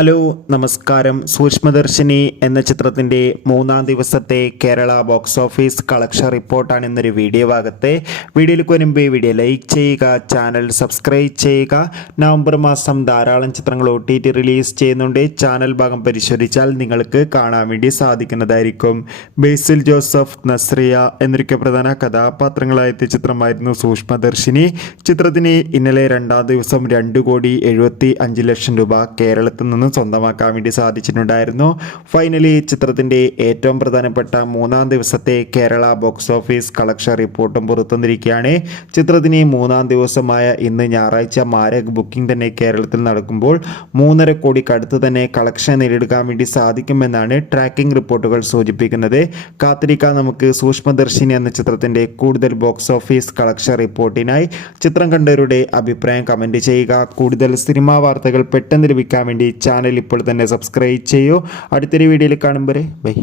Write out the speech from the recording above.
Hello നമസ്കാരം. സൂക്ഷ്മദർശിനി എന്ന ചിത്രത്തിൻ്റെ മൂന്നാം ദിവസത്തെ കേരള ബോക്സ് ഓഫീസ് കളക്ഷൻ റിപ്പോർട്ടാണ് ഇന്നൊരു വീഡിയോ ഭാഗത്തെ. വീഡിയോയിലേക്ക് വരുമ്പോൾ ഈ വീഡിയോ ലൈക്ക് ചെയ്യുക, ചാനൽ സബ്സ്ക്രൈബ് ചെയ്യുക. നവംബർ മാസം ധാരാളം ചിത്രങ്ങൾ OTT റിലീസ് ചെയ്യുന്നുണ്ട്. ചാനൽ ഭാഗം പരിശോധിച്ചാൽ നിങ്ങൾക്ക് കാണാൻ വേണ്ടി സാധിക്കുന്നതായിരിക്കും. ബേസിൽ ജോസഫ്, നസ്രിയ എന്നൊക്കെ പ്രധാന കഥാപാത്രങ്ങളായെത്തിയ ചിത്രമായിരുന്നു സൂക്ഷ്മദർശിനി. ചിത്രത്തിന് ഇന്നലെ രണ്ടാം ദിവസം 2,75,00,000 രൂപ കേരളത്തിൽ നിന്ന് സ്വന്തമാക്കാൻ വേണ്ടി സാധിച്ചിട്ടുണ്ടായിരുന്നു. ഫൈനലി ചിത്രത്തിൻ്റെ ഏറ്റവും പ്രധാനപ്പെട്ട മൂന്നാം ദിവസത്തെ കേരള ബോക്സ് ഓഫീസ് കളക്ഷൻ റിപ്പോർട്ടും പുറത്തുവന്നിരിക്കുകയാണ്. ചിത്രത്തിന് മൂന്നാം ദിവസമായ ഇന്ന് ഞായറാഴ്ച മാരക ബുക്കിംഗ് തന്നെ കേരളത്തിൽ നടക്കുമ്പോൾ 3.5 കോടിക്ക് അടുത്ത് തന്നെ കളക്ഷൻ നേടിയെടുക്കാൻ വേണ്ടി സാധിക്കുമെന്നാണ് ട്രാക്കിംഗ് റിപ്പോർട്ടുകൾ സൂചിപ്പിക്കുന്നത്. കാത്തിരിക്കാൻ നമുക്ക് സൂക്ഷ്മദർശിനി എന്ന ചിത്രത്തിൻ്റെ കൂടുതൽ ബോക്സ് ഓഫീസ് കളക്ഷൻ റിപ്പോർട്ടിനായി. ചിത്രം കണ്ടവരുടെ അഭിപ്രായം കമൻറ്റ് ചെയ്യുക. കൂടുതൽ സിനിമാ വാർത്തകൾ പെട്ടെന്ന് ലഭിക്കാൻ വേണ്ടി ചാനൽ ഇപ്പോൾ തന്നെ സബ്സ്ക്രൈബ് ചെയ്യൂ. അടുത്തൊരു വീഡിയോയിൽ കാണും വരെ ബൈ.